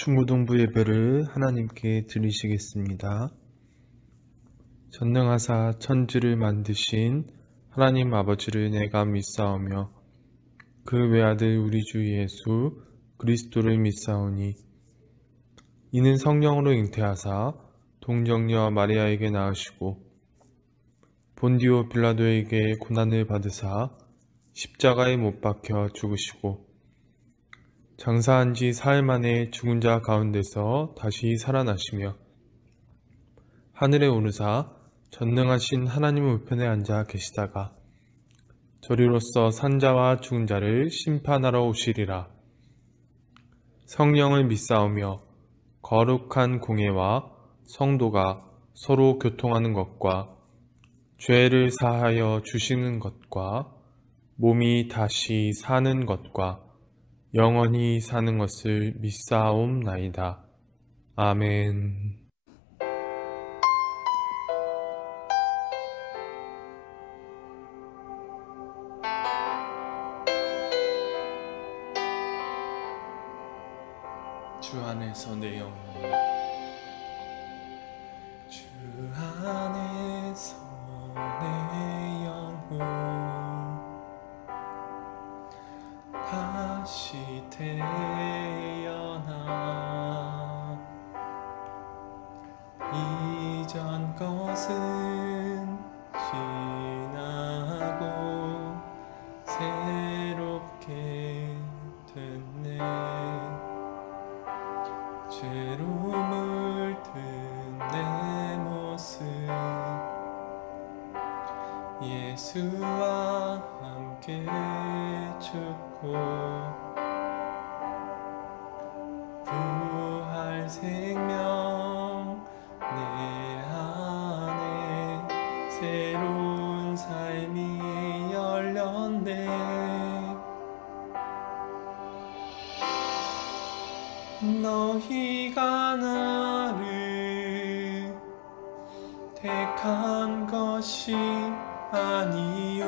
중고등부 예배를 하나님께 드리시겠습니다. 전능하사 천지를 만드신 하나님 아버지를 내가 믿사오며 그 외아들 우리 주 예수 그리스도를 믿사오니 이는 성령으로 잉태하사 동정녀 마리아에게 낳으시고 본디오 빌라도에게 고난을 받으사 십자가에 못 박혀 죽으시고 장사한 지 사흘 만에 죽은 자 가운데서 다시 살아나시며 하늘에 오르사 전능하신 하나님 우편에 앉아 계시다가 저리로서 산자와 죽은 자를 심판하러 오시리라. 성령을 믿사오며 거룩한 공예와 성도가 서로 교통하는 것과 죄를 사하여 주시는 것과 몸이 다시 사는 것과 영원히 사는 것을 믿사옵나이다. 아멘. 주 안에서 내 영혼, 주 안에서 내 영혼 다시 태어나 이전 것은 지나고 새롭게 됐네. 죄로 물든 내 모습 예수와 함께 죽고 부활 생명 내 안에 새로운 삶이 열렸네. 너희가 나를 택한 것이 아니요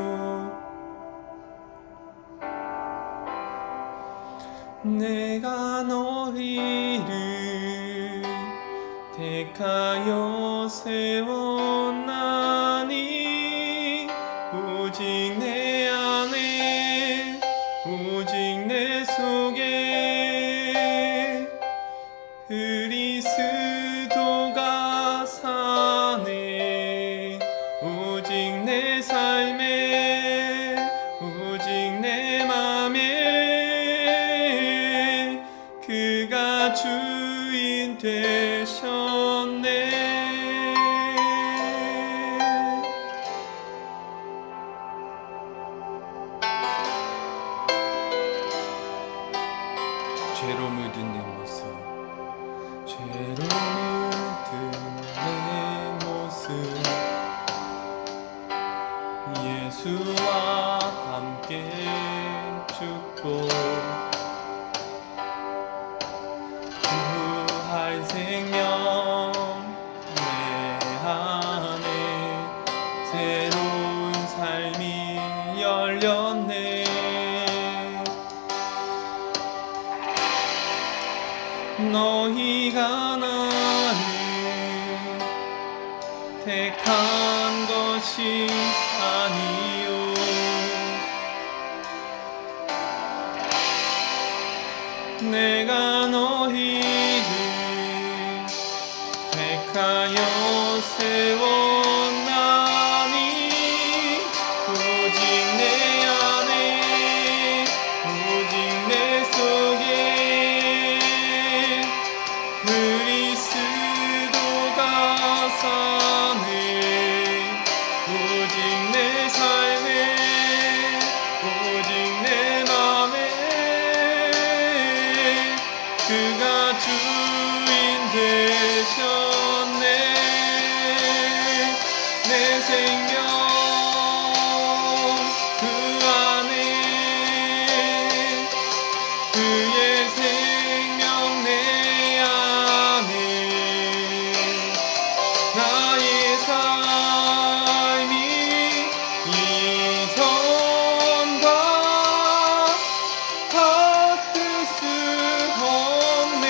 내가 너희를 택하여 세웠나니 오직 내 안에 오직 내 속에 그리스도가 사네. 오직 내 삶에 오직 내 맘에 그가 주인 되셨네. 죄로 물든 내 모습 죄로 물든 내 모습 예수와 함께 죽고 부활 생명 내 안에 새로운 삶이 열렸네. 너희가 나를 택한 것이 아니요 내가 너희를 택하여 세웠나니 오직 내 안에 오직 내 속에 그리스도가 사네. 오직 내 삶에 오직 내 맘에 그가 주인 되셨네. 내 생명 그 안에 그의 생명 내 안에 나의 삶이 이전과 같을 수 없네.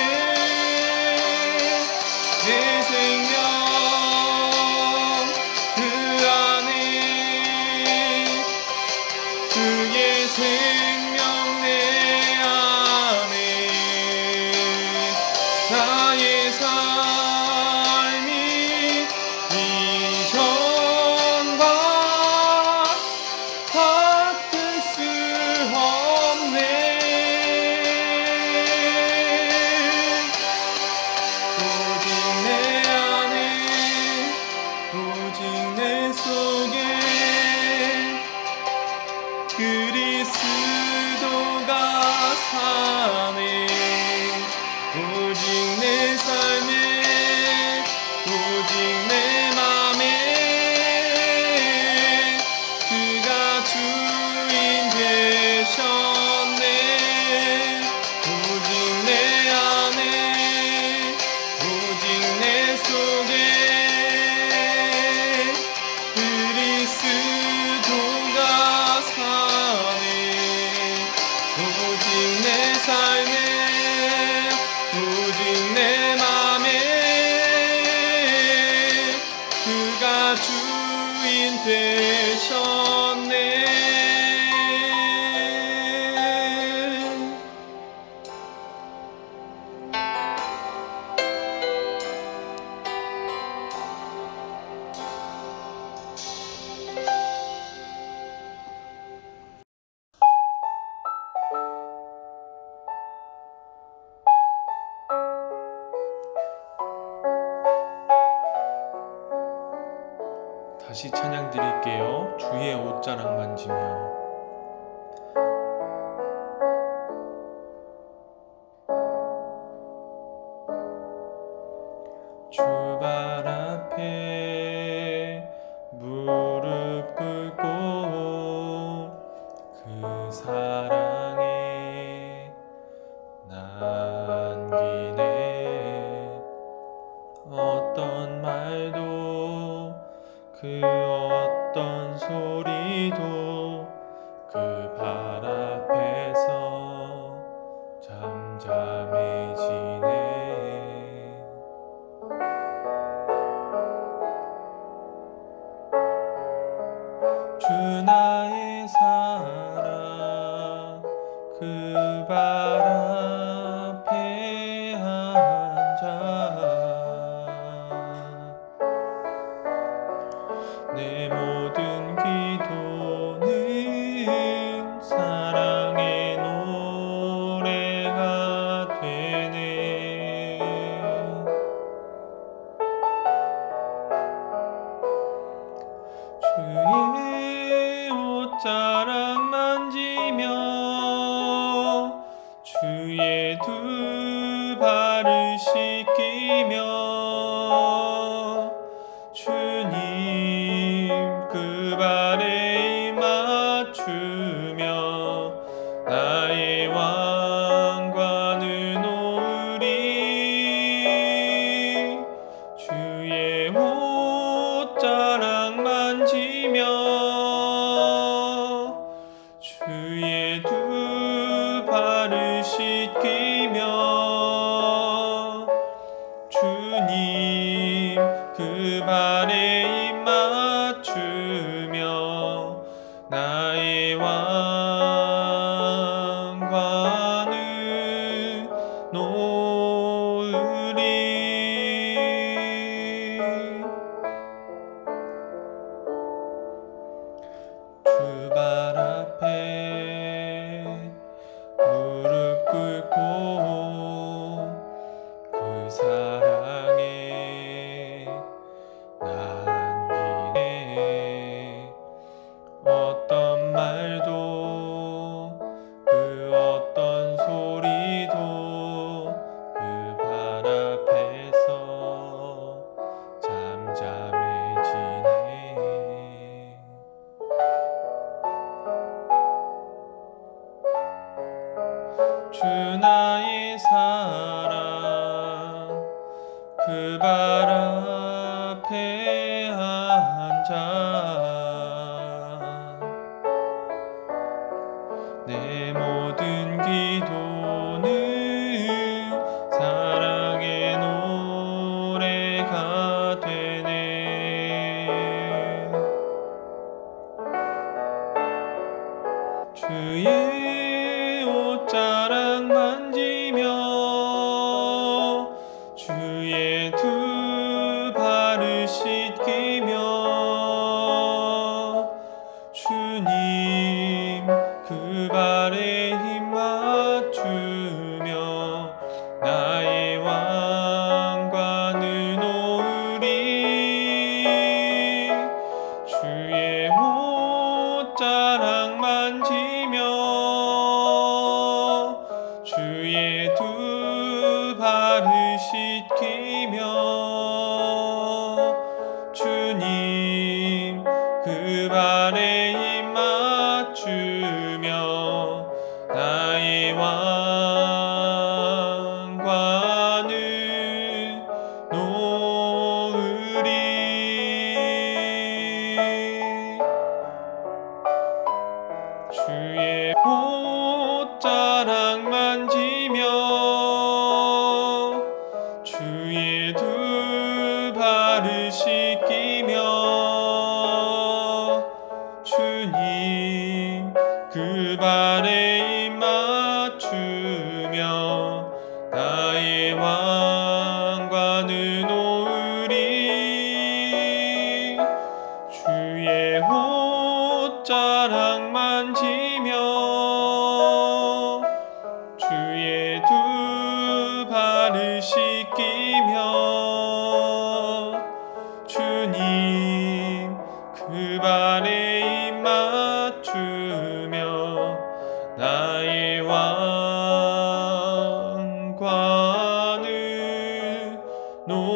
다시 찬양 드릴게요. 주의 옷자락 만지며. 주 발 앞에 무릎 꿇고 그 사랑에 남기네. 어떤 말도 그 어떤 소리도 그 발 앞에서 잠잠해지네. 주 나의 사랑 그 발 앞에 앉아 내 모든 기도는 사랑의 노래가 되네. 주의 옷자락 만지며 주의 두 발을 씻기며 주님 그 발에 맞추며 나의 왕관을 놓으리. 주의 옷자락 만지며 주의 두 발을 씻기며 주님 그 발에 입 맞추며 나의 왕관을 놓으리. 주 발 앞에 무릎 꿇고 그 사랑에 남기네. 어떤 말도 그 어떤 소리도 그 발 앞에서 잠잠해지네. 주 나의 사랑 그 발 앞에 앉아 내 모든 기도는 사랑의 노래가 되네. 주의 옷자락 만지며 주의 두 발을 씻기며 주님 그 발에 힘 맞추며 나의 왕관을 놓으리. 주의 옷자락 만지며 주의 두 발을 씻기며 주님 그 발에 입 맞추며 나의 왕관을 놓으리. 주의 옷자락 만지며 주의 두 발을 씻기며 주님 그 발에 입 맞추며 나의 왕관을 놓으리. 주의 옷자락 만지며 주의 두 발을 씻기며 주님 판을 놓으리.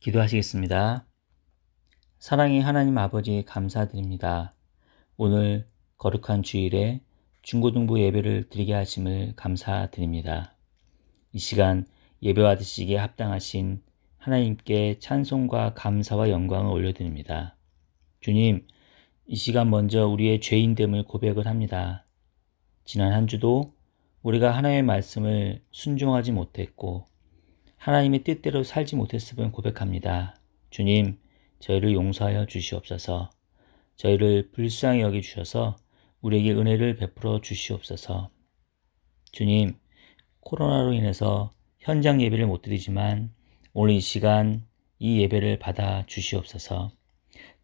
기도하시겠습니다. 사랑의 하나님 아버지 감사드립니다. 오늘 거룩한 주일에 중고등부 예배를 드리게 하심을 감사드립니다. 이 시간 예배와 드시기에 합당하신 하나님께 찬송과 감사와 영광을 올려드립니다. 주님, 이 시간 먼저 우리의 죄인됨을 고백을 합니다. 지난 한 주도 우리가 하나님의 말씀을 순종하지 못했고 하나님의 뜻대로 살지 못했음을 고백합니다. 주님, 저희를 용서하여 주시옵소서. 저희를 불쌍히 여겨 주셔서 우리에게 은혜를 베풀어 주시옵소서. 주님, 코로나로 인해서 현장 예배를 못 드리지만 오늘 이 시간 이 예배를 받아 주시옵소서.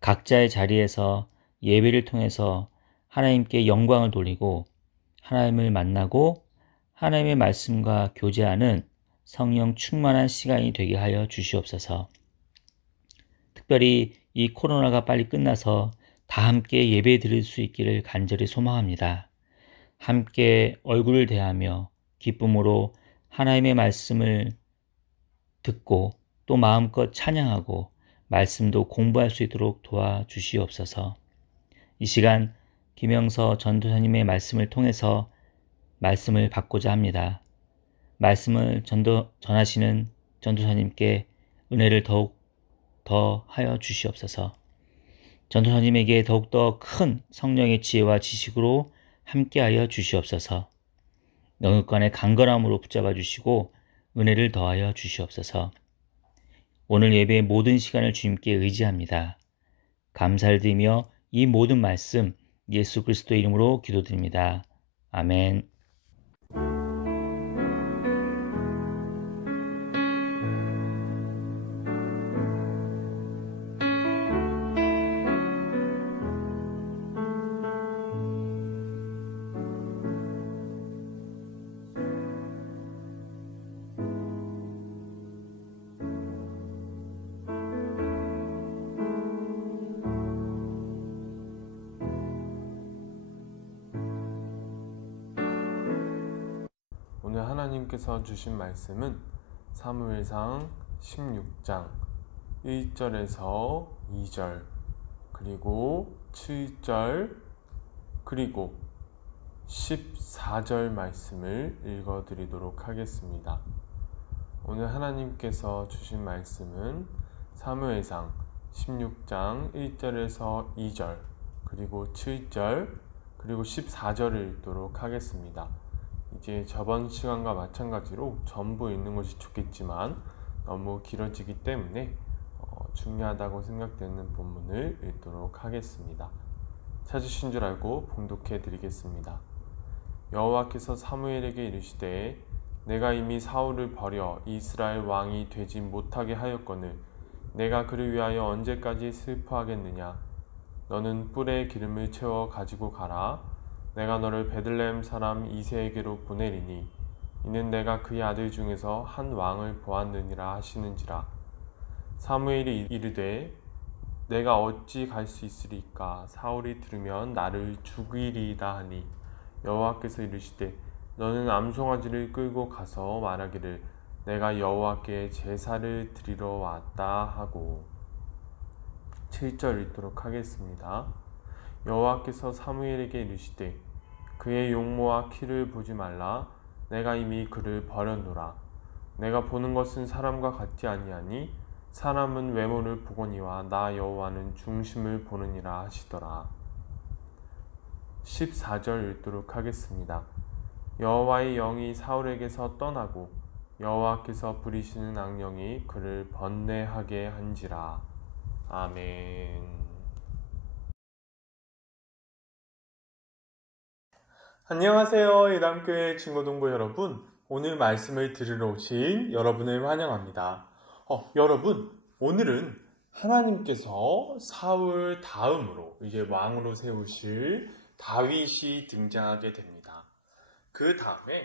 각자의 자리에서 예배를 통해서 하나님께 영광을 돌리고 하나님을 만나고 하나님의 말씀과 교제하는 성령 충만한 시간이 되게 하여 주시옵소서. 특별히 이 코로나가 빨리 끝나서 다 함께 예배 드릴 수 있기를 간절히 소망합니다. 함께 얼굴을 대하며 기쁨으로 하나님의 말씀을 듣고 또 마음껏 찬양하고 말씀도 공부할 수 있도록 도와주시옵소서. 이 시간 김영서 전도사님의 말씀을 통해서 말씀을 받고자 합니다. 말씀을 전하시는 전도사님께 은혜를 더욱 더 하여 주시옵소서. 전도사님에게 더욱더 큰 성령의 지혜와 지식으로 함께하여 주시옵소서. 영육간의 강건함으로 붙잡아 주시고 은혜를 더하여 주시옵소서. 오늘 예배의 모든 시간을 주님께 의지합니다. 감사를 드리며 이 모든 말씀 예수 그리스도 이름으로 기도드립니다. 아멘. 오늘 하나님께서 주신 말씀은 사무엘상 16장 1절에서 2절, 그리고 7절, 그리고 14절 말씀을 읽어드리도록 하겠습니다. 오늘 하나님께서 주신 말씀은 사무엘상 16장 1절에서 2절, 그리고 7절, 그리고 14절을 읽도록 하겠습니다. 이제 저번 시간과 마찬가지로 전부 읽는 것이 좋겠지만 너무 길어지기 때문에 중요하다고 생각되는 본문을 읽도록 하겠습니다. 찾으신 줄 알고 봉독해 드리겠습니다. 여호와께서 사무엘에게 이르시되 내가 이미 사울을 버려 이스라엘 왕이 되지 못하게 하였거늘 내가 그를 위하여 언제까지 슬퍼하겠느냐. 너는 뿔에 기름을 채워 가지고 가라. 내가 너를 베들레헴 사람 이새에게로 보내리니 이는 내가 그의 아들 중에서 한 왕을 보았느니라 하시는지라. 사무엘이 이르되 내가 어찌 갈 수 있으리까. 사울이 들으면 나를 죽이리이다 하니 여호와께서 이르시되 너는 암송아지를 끌고 가서 말하기를 내가 여호와께 제사를 드리러 왔다 하고. 7절 읽도록 하겠습니다. 여호와께서 사무엘에게 이르시되 그의 용모와 키를 보지 말라. 내가 이미 그를 버렸노라. 내가 보는 것은 사람과 같지 아니하니 사람은 외모를 보거니와 나 여호와는 중심을 보느니라 하시더라. 14절 읽도록 하겠습니다. 여호와의 영이 사울에게서 떠나고 여호와께서 부리시는 악령이 그를 번뇌하게 한지라. 아멘. 안녕하세요. 예담교회 중고등부 여러분. 오늘 말씀을 들으러 오신 여러분을 환영합니다. 여러분, 오늘은 하나님께서 사울 다음으로 이제 왕으로 세우실 다윗이 등장하게 됩니다. 그 다음에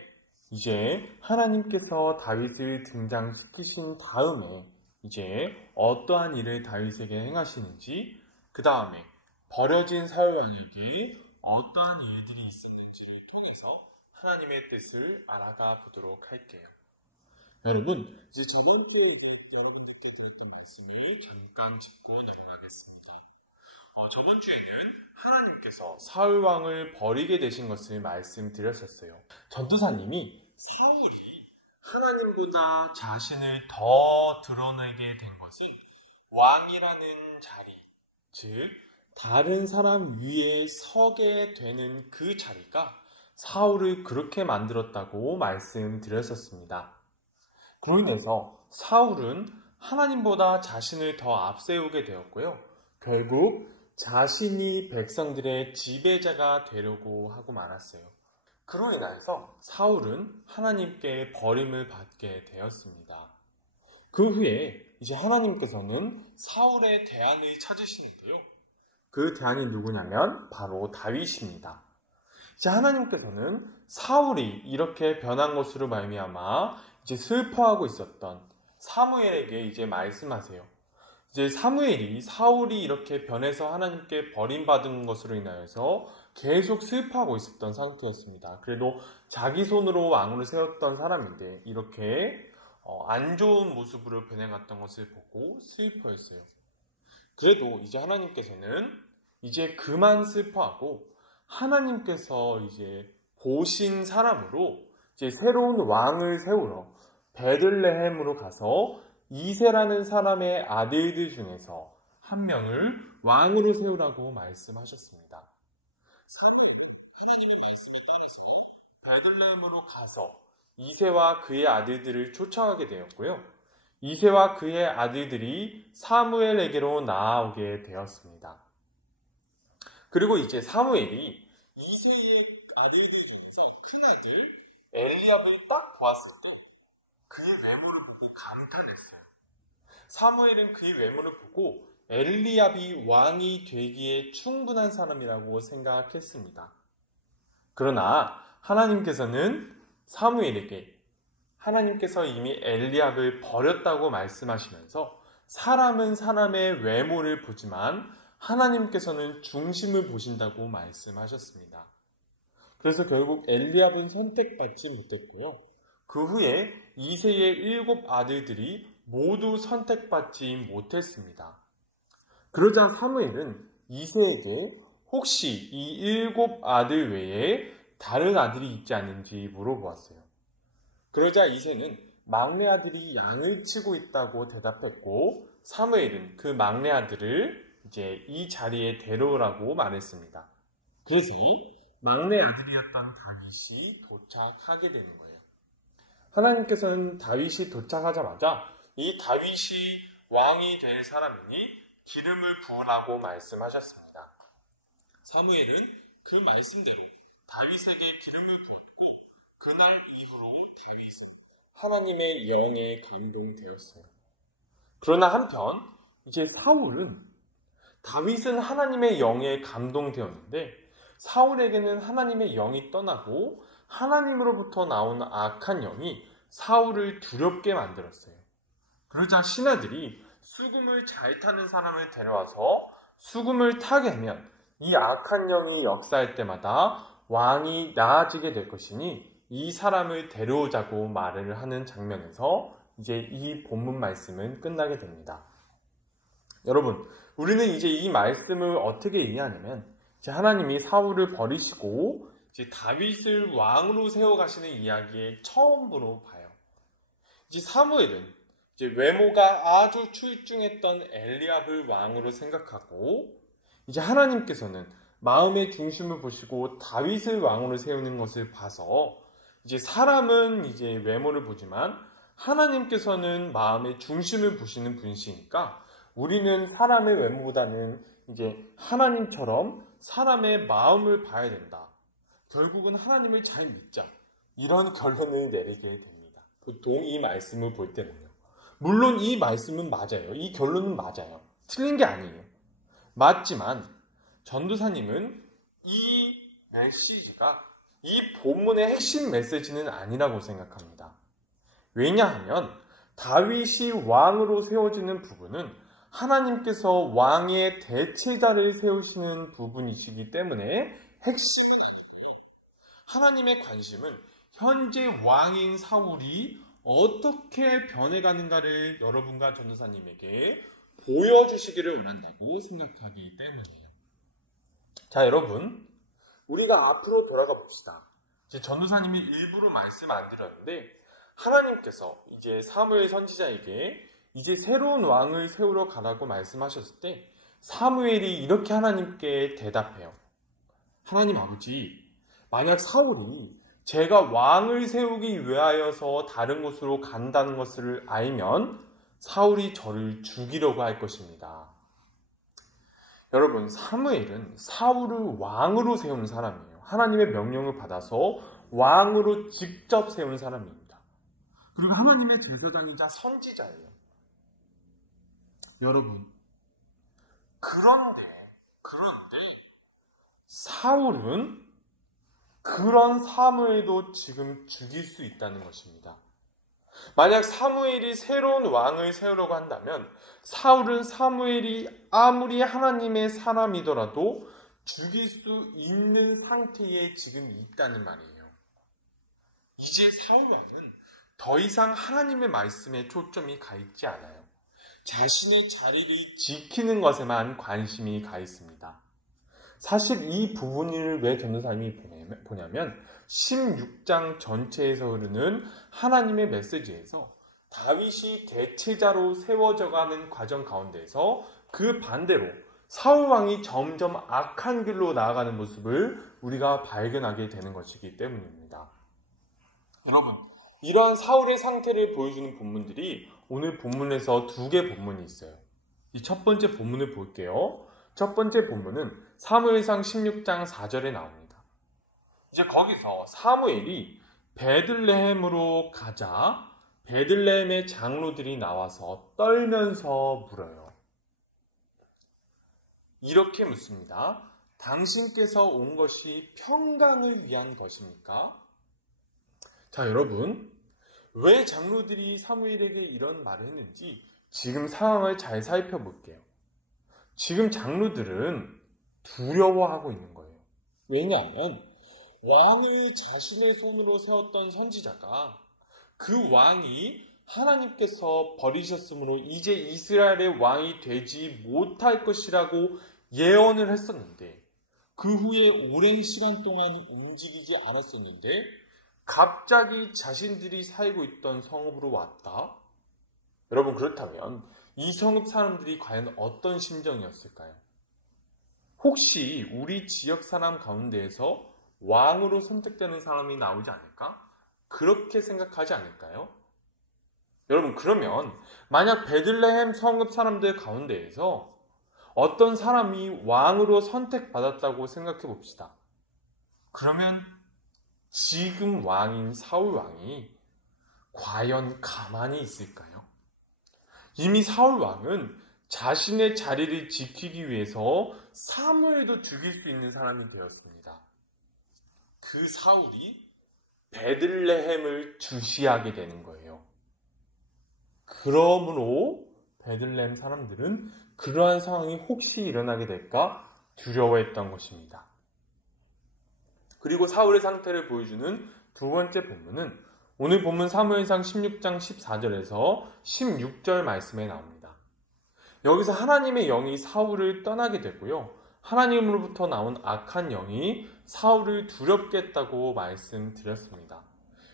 이제 하나님께서 다윗을 등장시키신 다음에 이제 어떠한 일을 다윗에게 행하시는지, 그 다음에 버려진 사울 왕에게 어떠한 일들이 있었는지를 통해서 하나님의 뜻을 알아가 보도록 할게요. 여러분, 이제 저번 주에 여러분들께 드렸던 말씀을 잠깐 짚고 넘어가겠습니다. 저번 주에는 하나님께서 사울 왕을 버리게 되신 것을 말씀드렸었어요. 전도사님이 사울이 하나님보다 자신을 더 드러내게 된 것은 왕이라는 자리, 즉 다른 사람 위에 서게 되는 그 자리가 사울을 그렇게 만들었다고 말씀드렸었습니다. 그로 인해서 사울은 하나님보다 자신을 더 앞세우게 되었고요. 결국 자신이 백성들의 지배자가 되려고 하고 말았어요. 그로 인해서 사울은 하나님께 버림을 받게 되었습니다. 그 후에 이제 하나님께서는 사울의 대안을 찾으시는데요. 그 대안이 누구냐면 바로 다윗입니다. 이제 하나님께서는 사울이 이렇게 변한 것으로 말미암아 이제 슬퍼하고 있었던 사무엘에게 이제 말씀하세요. 이제 사울이 이렇게 변해서 하나님께 버림받은 것으로 인하여서 계속 슬퍼하고 있었던 상태였습니다. 그래도 자기 손으로 왕으로 세웠던 사람인데 이렇게 안 좋은 모습으로 변해갔던 것을 보고 슬퍼했어요. 그래도 이제 하나님께서는 이제 그만 슬퍼하고 하나님께서 이제 보신 사람으로 이제 새로운 왕을 세우러 베들레헴으로 가서 이새라는 사람의 아들들 중에서 한 명을 왕으로 세우라고 말씀하셨습니다. 사울은 하나님의 말씀에 따라서 베들레헴으로 가서 이새와 그의 아들들을 쫓아가게 되었고요. 이새와 그의 아들들이 사무엘에게로 나아오게 되었습니다. 그리고 이제 사무엘이 이새의 아들들 중에서 큰아들 엘리압을 딱 보았을 때 그의 외모를 보고 감탄했어요. 사무엘은 그의 외모를 보고 엘리압이 왕이 되기에 충분한 사람이라고 생각했습니다. 그러나 하나님께서는 사무엘에게 하나님께서 이미 엘리압을 버렸다고 말씀하시면서 사람은 사람의 외모를 보지만 하나님께서는 중심을 보신다고 말씀하셨습니다. 그래서 결국 엘리압은 선택받지 못했고요. 그 후에 이새의 7 아들들이 모두 선택받지 못했습니다. 그러자 사무엘은 이새에게 혹시 이 7 아들 외에 다른 아들이 있지 않은지 물어보았어요. 그러자 이새는 막내 아들이 양을 치고 있다고 대답했고 사무엘은 그 막내 아들을 이제 이 자리에 데려오라고 말했습니다. 그래서 막내 아들이었던 다윗이 도착하게 되는 거예요. 하나님께서는 다윗이 도착하자마자 이 다윗이 왕이 될 사람이니 기름을 부으라고 말씀하셨습니다. 사무엘은 그 말씀대로 다윗에게 기름을 부었고 그날 이후로 다윗은 하나님의 영에 감동되었어요. 그러나 한편 이제 다윗은 하나님의 영에 감동되었는데 사울에게는 하나님의 영이 떠나고 하나님으로부터 나온 악한 영이 사울을 두렵게 만들었어요. 그러자 신하들이 수금을 잘 타는 사람을 데려와서 수금을 타게 하면 이 악한 영이 역사할 때마다 왕이 나아지게 될 것이니 이 사람을 데려오자고 말을 하는 장면에서 이제 이 본문 말씀은 끝나게 됩니다. 여러분, 우리는 이제 이 말씀을 어떻게 이해하냐면 이제 하나님이 사울을 버리시고 이제 다윗을 왕으로 세워가시는 이야기의 처음으로 봐요. 이제 사무엘은 이제 외모가 아주 출중했던 엘리압을 왕으로 생각하고 이제 하나님께서는 마음의 중심을 보시고 다윗을 왕으로 세우는 것을 봐서 이제 사람은 이제 외모를 보지만 하나님께서는 마음의 중심을 보시는 분이시니까 우리는 사람의 외모보다는 이제 하나님처럼 사람의 마음을 봐야 된다. 결국은 하나님을 잘 믿자. 이런 결론을 내리게 됩니다. 보통 이 말씀을 볼 때는요. 물론 이 말씀은 맞아요. 이 결론은 맞아요. 틀린 게 아니에요. 맞지만 전도사님은 이 메시지가 이 본문의 핵심 메시지는 아니라고 생각합니다. 왜냐하면 다윗이 왕으로 세워지는 부분은 하나님께서 왕의 대체자를 세우시는 부분이시기 때문에 하나님의 관심은 현재 왕인 사울이 어떻게 변해가는가를 여러분과 전도사님에게 보여주시기를 원한다고 생각하기 때문이에요. 자, 여러분, 우리가 앞으로 돌아가 봅시다. 이제 전도사님이 일부러 말씀 안 드렸는데 하나님께서 이제 사무엘 선지자에게 이제 새로운 왕을 세우러 가라고 말씀하셨을 때 사무엘이 이렇게 하나님께 대답해요. 하나님 아버지, 만약 사울이 제가 왕을 세우기 위하여서 다른 곳으로 간다는 것을 알면 사울이 저를 죽이려고 할 것입니다. 여러분, 사무엘은 사울을 왕으로 세우는 사람이에요. 하나님의 명령을 받아서 왕으로 직접 세운 사람입니다. 그리고 하나님의 제사장이자 선지자예요. 여러분, 그런데 사울은 그런 사무엘도 지금 죽일 수 있다는 것입니다. 만약 사무엘이 새로운 왕을 세우려고 한다면 사울은 사무엘이 아무리 하나님의 사람이더라도 죽일 수 있는 상태에 지금 있다는 말이에요. 이제 사울 왕은 더 이상 하나님의 말씀에 초점이 가 있지 않아요. 자신의 자리를 지키는 것에만 관심이 가 있습니다. 사실 이 부분을 왜 전도사님이 보냐면 16장 전체에서 흐르는 하나님의 메시지에서 다윗이 대체자로 세워져 가는 과정 가운데에서 그 반대로 사울 왕이 점점 악한 길로 나아가는 모습을 우리가 발견하게 되는 것이기 때문입니다. 여러분, 이러한 사울의 상태를 보여주는 본문들이 오늘 본문에서 두 개 본문이 있어요. 이 첫 번째 본문을 볼게요. 첫 번째 본문은 사무엘상 16장 4절에 나옵니다. 이제 거기서 사무엘이 베들레헴으로 가자 베들레헴의 장로들이 나와서 떨면서 물어요. 이렇게 묻습니다. 당신께서 온 것이 평강을 위한 것입니까? 자, 여러분, 왜 장로들이 사무엘에게 이런 말을 했는지 지금 상황을 잘 살펴볼게요. 지금 장로들은 두려워하고 있는 거예요. 왜냐하면 왕을 자신의 손으로 세웠던 선지자가 그 왕이 하나님께서 버리셨으므로 이제 이스라엘의 왕이 되지 못할 것이라고 예언을 했었는데 그 후에 오랜 시간 동안 움직이지 않았었는데 갑자기 자신들이 살고 있던 성읍으로 왔다? 여러분, 그렇다면 이 성읍 사람들이 과연 어떤 심정이었을까요? 혹시 우리 지역 사람 가운데에서 왕으로 선택되는 사람이 나오지 않을까? 그렇게 생각하지 않을까요? 여러분, 그러면 만약 베들레헴 성읍 사람들 가운데에서 어떤 사람이 왕으로 선택받았다고 생각해 봅시다. 그러면 지금 왕인 사울 왕이 과연 가만히 있을까요? 이미 사울 왕은 자신의 자리를 지키기 위해서 사무엘도 죽일 수 있는 사람이 되었습니다. 그 사울이 베들레헴을 주시하게 되는 거예요. 그러므로 베들레헴 사람들은 그러한 상황이 혹시 일어나게 될까 두려워했던 것입니다. 그리고 사울의 상태를 보여주는 두 번째 본문은 오늘 본문 사무엘상 16장 14절에서 16절 말씀에 나옵니다. 여기서 하나님의 영이 사울을 떠나게 되고요. 하나님으로부터 나온 악한 영이 사울을 두렵게 했다고 말씀드렸습니다.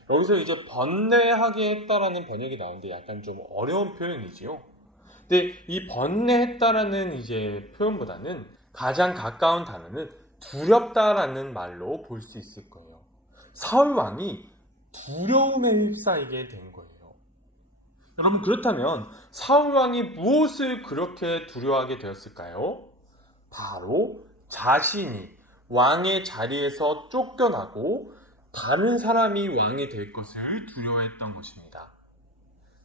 여기서 이제 번뇌하게 했다라는 번역이 나오는데 약간 좀 어려운 표현이지요. 근데 이 번뇌했다라는 이제 표현보다는 가장 가까운 단어는 두렵다라는 말로 볼 수 있을 거예요. 사울 왕이 두려움에 휩싸이게 된 거예요. 여러분, 그렇다면 사울 왕이 무엇을 그렇게 두려워하게 되었을까요? 바로 자신이 왕의 자리에서 쫓겨나고 다른 사람이 왕이 될 것을 두려워했던 것입니다.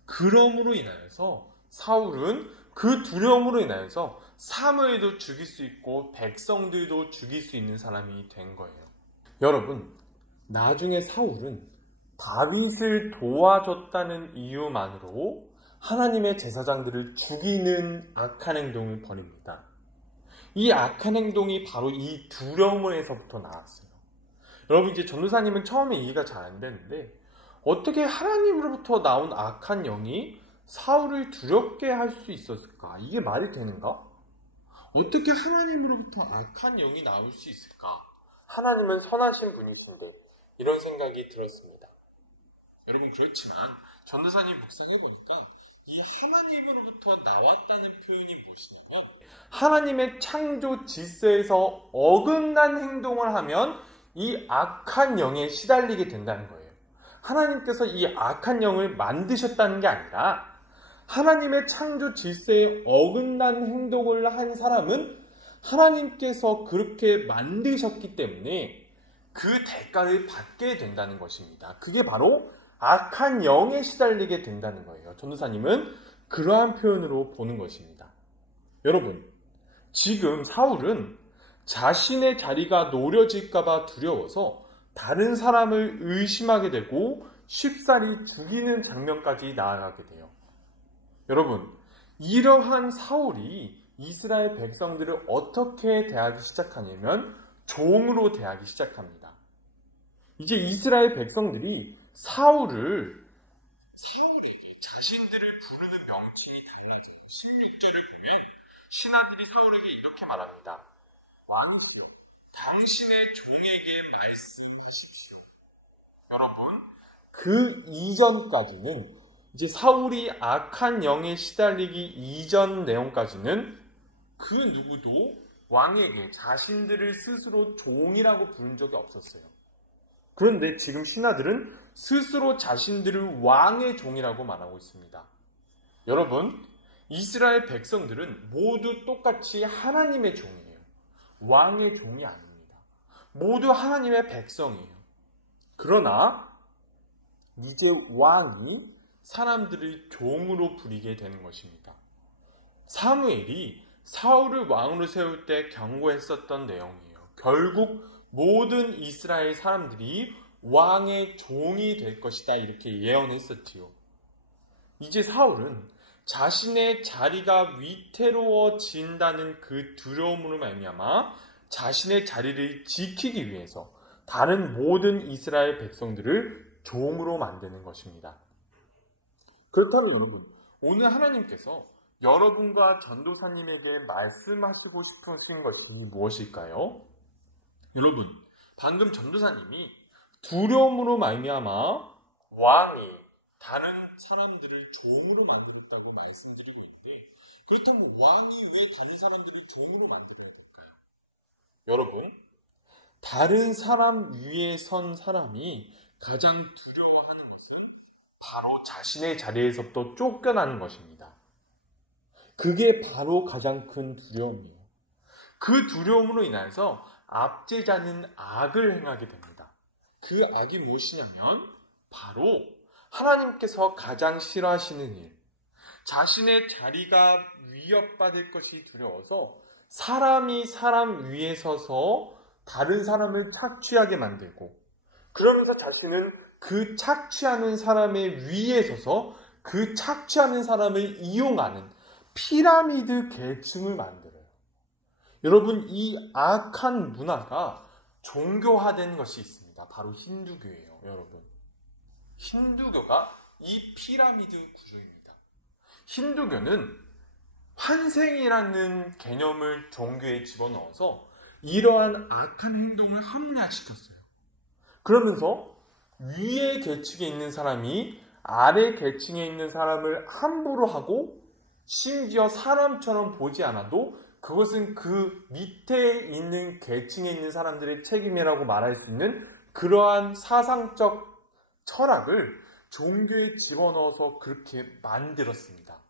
그러므로 인하여서 사울은 그 두려움으로 인하여서 사무엘도 죽일 수 있고 백성들도 죽일 수 있는 사람이 된 거예요. 여러분, 나중에 사울은 다윗을 도와줬다는 이유만으로 하나님의 제사장들을 죽이는 악한 행동을 벌입니다. 이 악한 행동이 바로 이 두려움에서부터 나왔어요. 여러분, 이제 전도사님은 처음에 이해가 잘 안 되는데 어떻게 하나님으로부터 나온 악한 영이 사울을 두렵게 할 수 있었을까? 이게 말이 되는가? 어떻게 하나님으로부터 악한 영이 나올 수 있을까? 하나님은 선하신 분이신데 이런 생각이 들었습니다. 여러분, 그렇지만 전도사님 묵상해보니까 이 하나님으로부터 나왔다는 표현이 무엇이냐면 하나님의 창조 질서에서 어긋난 행동을 하면 이 악한 영에 시달리게 된다는 거예요. 하나님께서 이 악한 영을 만드셨다는 게 아니라 하나님의 창조 질서에 어긋난 행동을 한 사람은 하나님께서 그렇게 만드셨기 때문에 그 대가를 받게 된다는 것입니다. 그게 바로 악한 영에 시달리게 된다는 거예요. 전도사님은 그러한 표현으로 보는 것입니다. 여러분, 지금 사울은 자신의 자리가 노려질까봐 두려워서 다른 사람을 의심하게 되고 쉽사리 죽이는 장면까지 나아가게 돼요. 여러분, 이러한 사울이 이스라엘 백성들을 어떻게 대하기 시작하냐면 종으로 대하기 시작합니다. 이제 이스라엘 백성들이 사울에게 자신들을 부르는 명칭이 달라져요. 16절을 보면 신하들이 사울에게 이렇게 말합니다. 왕이시여, 당신의 종에게 말씀하십시오. 여러분, 그 이전까지는 이제 사울이 악한 영에 시달리기 이전 내용까지는 그 누구도 왕에게 자신들을 스스로 종이라고 부른 적이 없었어요. 그런데 지금 신하들은 스스로 자신들을 왕의 종이라고 말하고 있습니다. 여러분, 이스라엘 백성들은 모두 똑같이 하나님의 종이에요. 왕의 종이 아닙니다. 모두 하나님의 백성이에요. 그러나 이제 왕이 사람들을 종으로 부리게 되는 것입니다. 사무엘이 사울을 왕으로 세울 때 경고했었던 내용이에요. 결국 모든 이스라엘 사람들이 왕의 종이 될 것이다, 이렇게 예언했었지요. 이제 사울은 자신의 자리가 위태로워진다는 그 두려움으로 말미암아 자신의 자리를 지키기 위해서 다른 모든 이스라엘 백성들을 종으로 만드는 것입니다. 그렇다면 여러분, 오늘 하나님께서 여러분과 전도사님에게 말씀하시고 싶으신 것이 무엇일까요? 여러분, 방금 전도사님이 두려움으로 말미암아 왕이 다른 사람들을 종으로 만들었다고 말씀드리고 있는데, 그렇다면 왕이 왜 다른 사람들을 종으로 만들어야 될까요? 여러분, 다른 사람 위에 선 사람이 가장 두려워하는 것은 바로 자신의 자리에서부터 쫓겨나는 것입니다. 그게 바로 가장 큰 두려움이에요. 그 두려움으로 인해서 압제자는 악을 행하게 됩니다. 그 악이 무엇이냐면 바로 하나님께서 가장 싫어하시는 일, 자신의 자리가 위협받을 것이 두려워서 사람이 사람 위에 서서 다른 사람을 착취하게 만들고, 그러면서 자신은 그 착취하는 사람의 위에 서서 그 착취하는 사람을 이용하는 피라미드 계층을 만들어요. 여러분, 이 악한 문화가 종교화된 것이 있습니다. 바로 힌두교예요. 여러분, 힌두교가 이 피라미드 구조입니다. 힌두교는 환생이라는 개념을 종교에 집어넣어서 이러한 악한 행동을 합리화시켰어요. 그러면서 위의 계층에 있는 사람이 아래 계층에 있는 사람을 함부로 하고, 심지어 사람처럼 보지 않아도 그것은 그 밑에 있는 계층에 있는 사람들의 책임이라고 말할 수 있는 그러한 사상적 철학을 종교에 집어넣어서 그렇게 만들었습니다.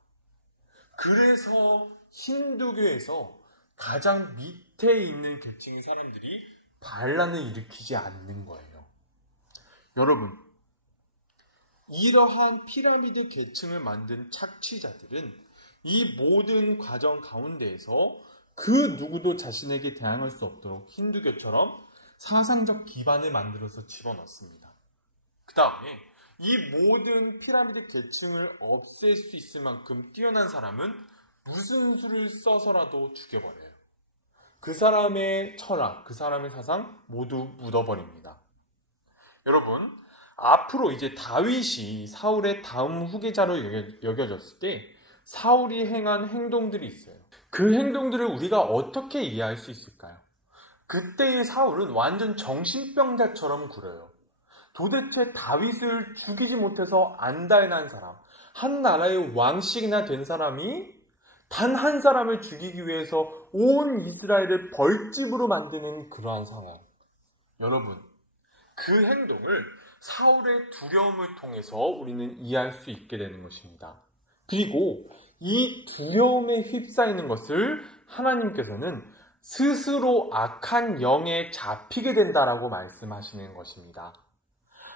그래서 힌두교에서 가장 밑에 있는 계층의 사람들이 반란을 일으키지 않는 거예요. 여러분, 이러한 피라미드 계층을 만든 착취자들은 이 모든 과정 가운데에서 그 누구도 자신에게 대항할 수 없도록 힌두교처럼 사상적 기반을 만들어서 집어넣습니다. 그 다음에 이 모든 피라미드 계층을 없앨 수 있을 만큼 뛰어난 사람은 무슨 수를 써서라도 죽여버려요. 그 사람의 철학, 그 사람의 사상 모두 묻어버립니다. 여러분, 앞으로 이제 다윗이 사울의 다음 후계자로 여겨졌을 때 사울이 행한 행동들이 있어요. 그 행동들을 우리가 어떻게 이해할 수 있을까요? 그때의 사울은 완전 정신병자처럼 굴어요. 도대체 다윗을 죽이지 못해서 안달난 사람, 한 나라의 왕씩이나 된 사람이 단 한 사람을 죽이기 위해서 온 이스라엘을 벌집으로 만드는 그러한 상황. 여러분, 그 행동을 사울의 두려움을 통해서 우리는 이해할 수 있게 되는 것입니다. 그리고 이 두려움에 휩싸이는 것을 하나님께서는 스스로 악한 영에 잡히게 된다라고 말씀하시는 것입니다.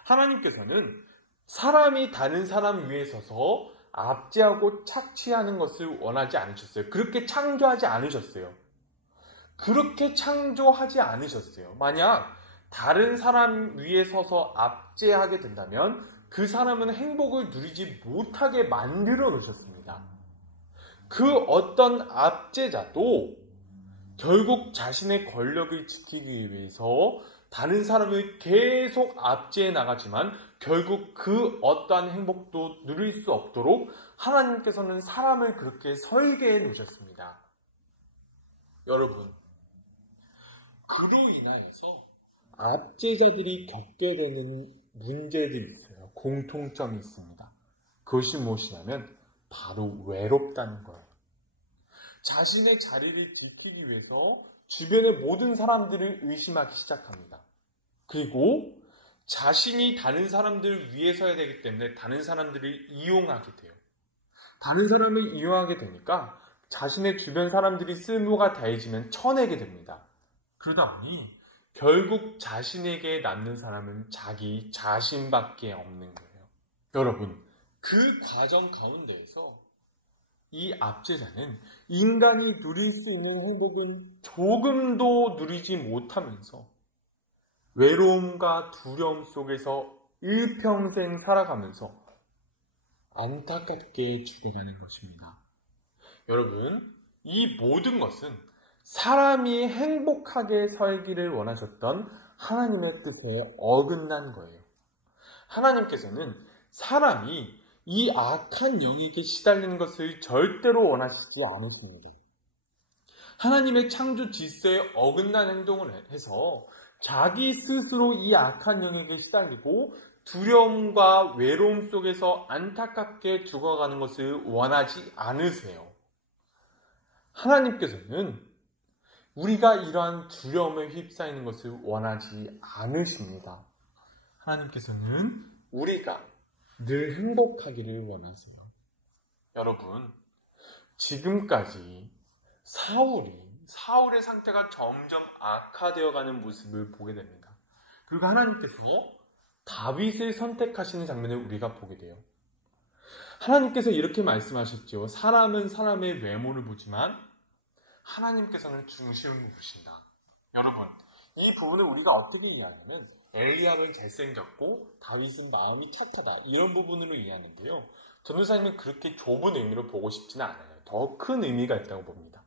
하나님께서는 사람이 다른 사람 위에 서서 압제하고 착취하는 것을 원하지 않으셨어요. 그렇게 창조하지 않으셨어요. 그렇게 창조하지 않으셨어요. 만약 다른 사람 위에 서서 압제하게 된다면 그 사람은 행복을 누리지 못하게 만들어 놓으셨습니다. 그 어떤 압제자도 결국 자신의 권력을 지키기 위해서 다른 사람을 계속 압제해 나가지만 결국 그 어떠한 행복도 누릴 수 없도록 하나님께서는 사람을 그렇게 설계해 놓으셨습니다. 여러분, 그로 인하여서 압제자들이 겪게 되는 문제들이 있어요. 공통점이 있습니다. 그것이 무엇이냐면 바로 외롭다는 거예요. 자신의 자리를 지키기 위해서 주변의 모든 사람들을 의심하기 시작합니다. 그리고 자신이 다른 사람들을 위해 서야 되기 때문에 다른 사람들을 이용하게 돼요. 다른 사람을 이용하게 되니까 자신의 주변 사람들이 쓸모가 다해지면 쳐내게 됩니다. 그러다 보니 결국 자신에게 남는 사람은 자기 자신밖에 없는 거예요. 여러분, 그 과정 가운데에서 이 압제자는 인간이 누릴 수 있는 행복을 조금도 누리지 못하면서 외로움과 두려움 속에서 일평생 살아가면서 안타깝게 죽어가는 것입니다. 여러분, 이 모든 것은 사람이 행복하게 살기를 원하셨던 하나님의 뜻에 어긋난 거예요. 하나님께서는 사람이 이 악한 영에게 시달리는 것을 절대로 원하시지 않으십니다. 하나님의 창조 질서에 어긋난 행동을 해서 자기 스스로 이 악한 영에게 시달리고 두려움과 외로움 속에서 안타깝게 죽어가는 것을 원하지 않으세요. 하나님께서는 우리가 이러한 두려움에 휩싸이는 것을 원하지 않으십니다. 하나님께서는 우리가 늘 행복하기를 원하세요. 여러분, 지금까지 사울의 상태가 점점 악화되어가는 모습을 보게 됩니다. 그리고 하나님께서 다윗을 선택하시는 장면을 우리가 보게 돼요. 하나님께서 이렇게 말씀하셨죠. 사람은 사람의 외모를 보지만 하나님께서는 중심을 보신다. 여러분, 이 부분을 우리가 어떻게 이해하냐면 엘리야는 잘생겼고 다윗은 마음이 착하다, 이런 부분으로 이해하는데요. 전도사님은 그렇게 좁은 의미로 보고 싶지는 않아요. 더 큰 의미가 있다고 봅니다.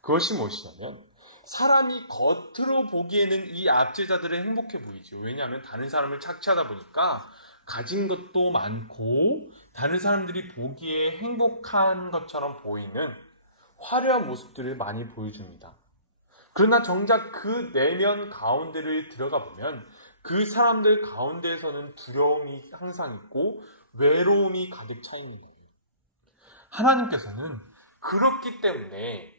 그것이 무엇이냐면 사람이 겉으로 보기에는 이 압제자들은 행복해 보이죠. 왜냐하면 다른 사람을 착취하다 보니까 가진 것도 많고 다른 사람들이 보기에 행복한 것처럼 보이는 화려한 모습들을 많이 보여줍니다. 그러나 정작 그 내면 가운데를 들어가 보면 그 사람들 가운데에서는 두려움이 항상 있고 외로움이 가득 차 있는 거예요. 하나님께서는 그렇기 때문에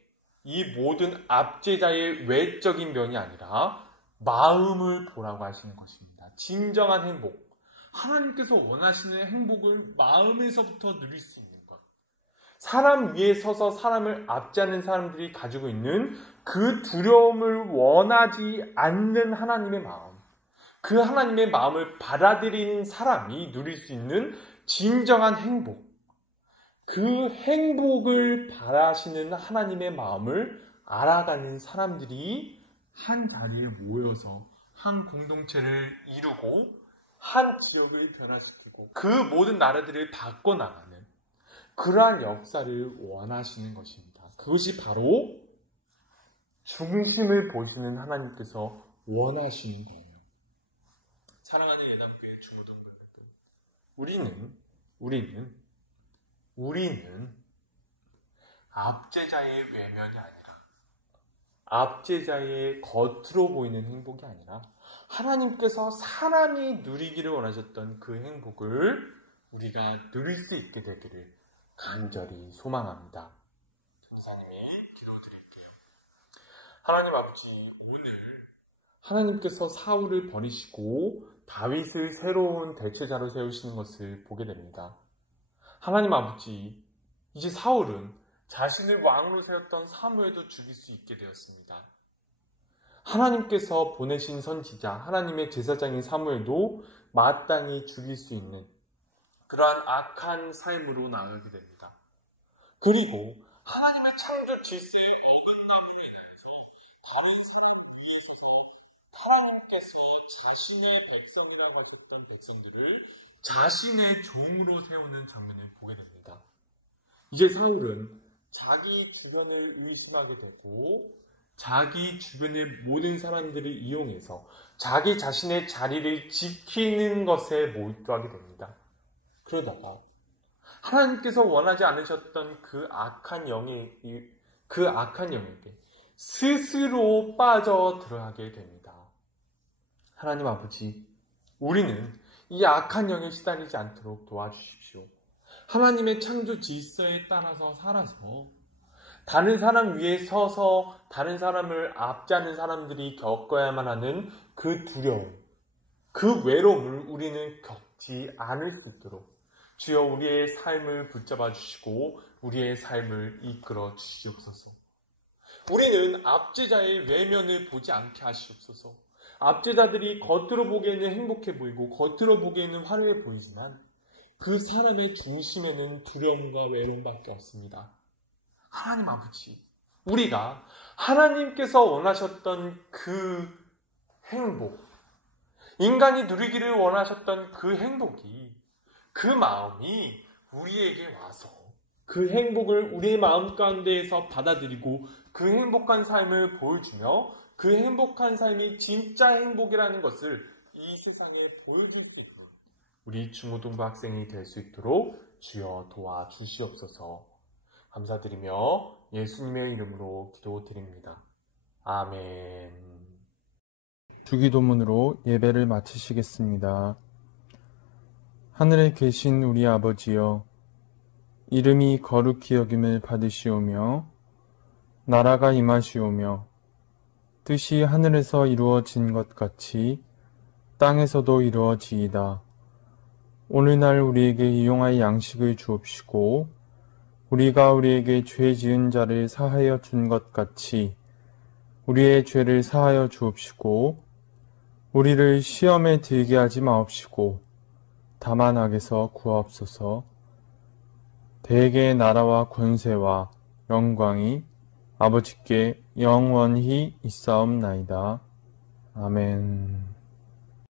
이 모든 압제자의 외적인 면이 아니라 마음을 보라고 하시는 것입니다. 진정한 행복, 하나님께서 원하시는 행복을 마음에서부터 누릴 수 있는 것. 사람 위에 서서 사람을 압제하는 사람들이 가지고 있는 그 두려움을 원하지 않는 하나님의 마음, 그 하나님의 마음을 받아들이는 사람이 누릴 수 있는 진정한 행복, 그 행복을 바라시는 하나님의 마음을 알아가는 사람들이 한 자리에 모여서 한 공동체를 이루고 한 지역을 변화시키고 그 모든 나라들을 바꿔나가는 그러한 역사를 원하시는 것입니다. 그것이 바로 중심을 보시는 하나님께서 원하시는 거예요. 사랑하는 예답교회 주무동부 여러분, 우리는 압제자의 외면이 아니라 압제자의 겉으로 보이는 행복이 아니라 하나님께서 사람이 누리기를 원하셨던 그 행복을 우리가 누릴 수 있게 되기를 간절히 소망합니다. 전사님이 기도드릴게요. 하나님 아버지, 오늘 하나님께서 사울을 버리시고 다윗을 새로운 대체자로 세우시는 것을 보게 됩니다. 하나님 아버지, 이제 사울은 자신을 왕으로 세웠던 사무엘도 죽일 수 있게 되었습니다. 하나님께서 보내신 선지자, 하나님의 제사장인 사무엘도 마땅히 죽일 수 있는 그러한 악한 삶으로 나아가게 됩니다. 그리고 하나님의 창조 질서에 어긋남으로 인해서 다른 사람 위에 있어서 하나님께서 자신의 백성이라고 하셨던 백성들을 자신의 종으로 세우는 장면을 보게 됩니다. 이제 사울은 자기 주변을 의심하게 되고 자기 주변의 모든 사람들을 이용해서 자기 자신의 자리를 지키는 것에 몰두하게 됩니다. 그러다가 하나님께서 원하지 않으셨던 그 악한 영에게 스스로 빠져 들어가게 됩니다. 하나님 아버지, 우리는 이 악한 영에 시달리지 않도록 도와주십시오. 하나님의 창조 질서에 따라서 살아서 다른 사람 위에 서서 다른 사람을 압제하는 사람들이 겪어야만 하는 그 두려움, 그 외로움을 우리는 겪지 않을 수 있도록 주여 우리의 삶을 붙잡아 주시고 우리의 삶을 이끌어 주시옵소서. 우리는 압제자의 외면을 보지 않게 하시옵소서. 압제자들이 겉으로 보기에는 행복해 보이고 겉으로 보기에는 화려해 보이지만 그 사람의 중심에는 두려움과 외로움밖에 없습니다. 하나님 아버지, 우리가 하나님께서 원하셨던 그 행복, 인간이 누리기를 원하셨던 그 행복이, 그 마음이 우리에게 와서 그 행복을 우리의 마음 가운데에서 받아들이고 그 행복한 삶을 보여주며 그 행복한 삶이 진짜 행복이라는 것을 이 세상에 보여줄 수 있도록 우리 중고등부 학생이 될 수 있도록 주여 도와주시옵소서. 감사드리며 예수님의 이름으로 기도드립니다. 아멘. 주기도문으로 예배를 마치시겠습니다. 하늘에 계신 우리 아버지여, 이름이 거룩히 여김을 받으시오며 나라가 임하시오며 뜻이 하늘에서 이루어진 것 같이 땅에서도 이루어지이다. 오늘날 우리에게 일용할 양식을 주옵시고 우리가 우리에게 죄 지은 자를 사하여 준 것 같이 우리의 죄를 사하여 주옵시고 우리를 시험에 들게 하지 마옵시고 다만 악에서 구하옵소서. 대개의 나라와 권세와 영광이 아버지께 영원히 있사옵나이다. 아멘.